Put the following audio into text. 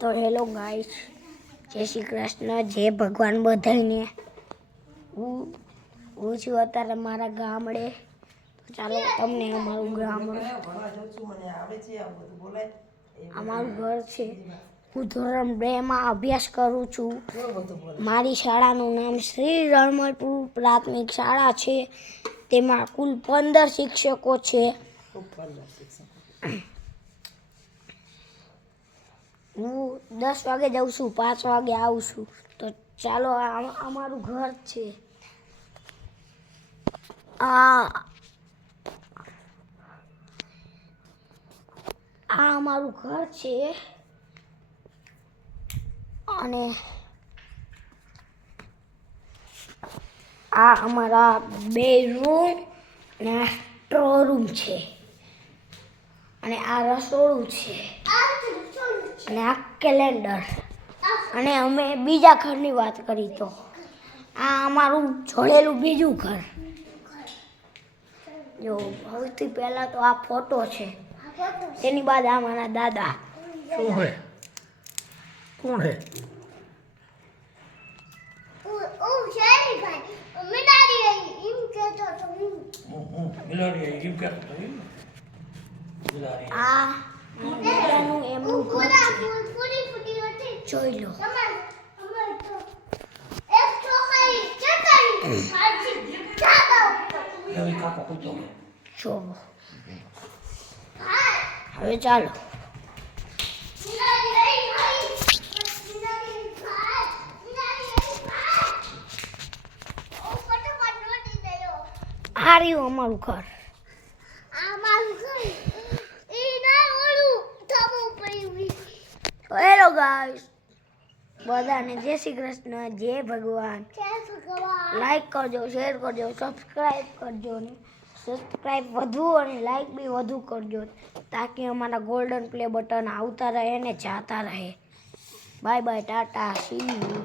તો hello guys, જય શ્રી કૃષ્ણ, જય ભગવાન બધાને. હું છું અત્યારે મારા ગામડે. તો ચાલો તમને અમારું ગામડું, અમારું ઘર છે. હું ધોરણ 2 માં અભ્યાસ કરું છું. મારી શાળાનું નામ શ્રી રણમલપુર પ્રાથમિક શાળા છે. તેમાં કુલ 15 શિક્ષકો છે. હું 10 વાગે જાઉં છું, 5 વાગે આવું છું. તો ચાલો અમારું ઘર છે. આ અમારું ઘર છે અને આ અમારા 2 રૂમ અને સ્ટોર રૂમ છે અને આ રસોડું છે અને આ કેલેન્ડર. અને અમે બીજા ઘરની વાત કરી તો આ અમારું જોડેલું બીજું ઘર. જો સૌથી પહેલા તો આ ફોટો છે, તેની બાદ આ મારા દાદા. શું હે? કોણ હે? આ દાદાનું એમનું ઘર છે, જોઈ લો. જો હવે ચાલો આ રહ્યું અમારું ઘર. હેલો ગાઈસ, બધાને જય શ્રી કૃષ્ણ, જય ભગવાન. લાઈક કરજો, શેર કરજો, સબસ્ક્રાઈબ કરજો ને સબસ્ક્રાઈબ વધુ અને લાઈક બી વધુ કરજો, તાકી અમારા ગોલ્ડન પ્લે બટન આવતા રહે ને જાતા રહે. Bye bye, Tata, C you.